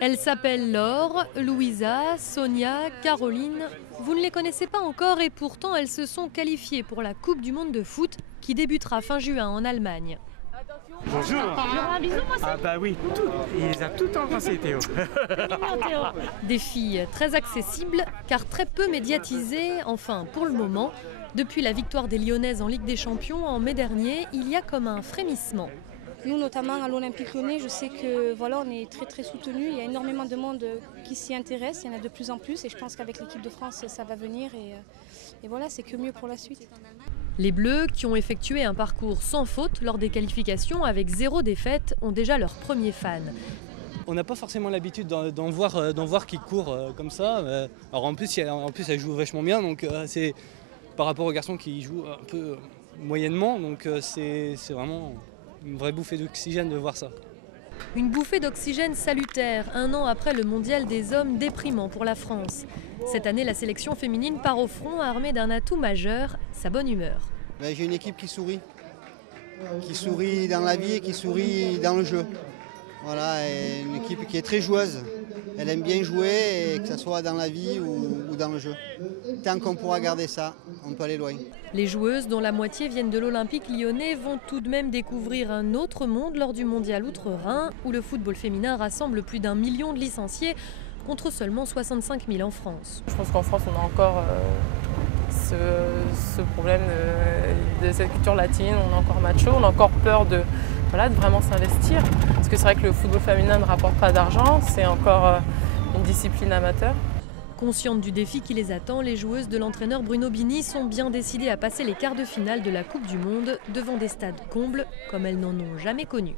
Elles s'appellent Laure, Louisa, Sonia, Caroline. Vous ne les connaissez pas encore et pourtant elles se sont qualifiées pour la Coupe du Monde de foot qui débutera fin juin en Allemagne. Bonjour. Un bisou, moi aussi. Ah bah oui, il les a tout embrassés, Théo. Théo. Des filles très accessibles car très peu médiatisées, enfin pour le moment. Depuis la victoire des Lyonnaises en Ligue des Champions en mai dernier, il y a comme un frémissement. Nous, notamment à l'Olympique Lyonnais, je sais que voilà, on est très soutenus. Il y a énormément de monde qui s'y intéresse. Il y en a de plus en plus et je pense qu'avec l'équipe de France, ça va venir. Et voilà, c'est que mieux pour la suite. Les Bleus, qui ont effectué un parcours sans faute lors des qualifications avec 0 défaite, ont déjà leurs premiers fans. On n'a pas forcément l'habitude d'en voir qui courent comme ça. Alors en plus, elle joue vachement bien, donc c'est par rapport aux garçons qui jouent un peu moyennement. Donc c'est vraiment une vraie bouffée d'oxygène de voir ça. Une bouffée d'oxygène salutaire, un an après le mondial des hommes déprimant pour la France. Cette année, la sélection féminine part au front armée d'un atout majeur, sa bonne humeur. J'ai une équipe qui sourit dans la vie et qui sourit dans le jeu. Voilà, et une équipe qui est très joueuse. Elle aime bien jouer, et que ce soit dans la vie ou dans le jeu. Tant qu'on pourra garder ça, on peut aller loin. Les joueuses, dont la moitié viennent de l'Olympique lyonnais, vont tout de même découvrir un autre monde lors du mondial Outre-Rhin, où le football féminin rassemble plus d'1 million de licenciés, contre seulement 65 000 en France. Je pense qu'en France, on a encore ce problème de cette culture latine, on est encore macho, on a encore peur de vraiment s'investir. Parce que c'est vrai que le football féminin ne rapporte pas d'argent, c'est encore une discipline amateur. Conscientes du défi qui les attend, les joueuses de l'entraîneur Bruno Bini sont bien décidées à passer les quarts de finale de la Coupe du Monde devant des stades combles comme elles n'en ont jamais connu.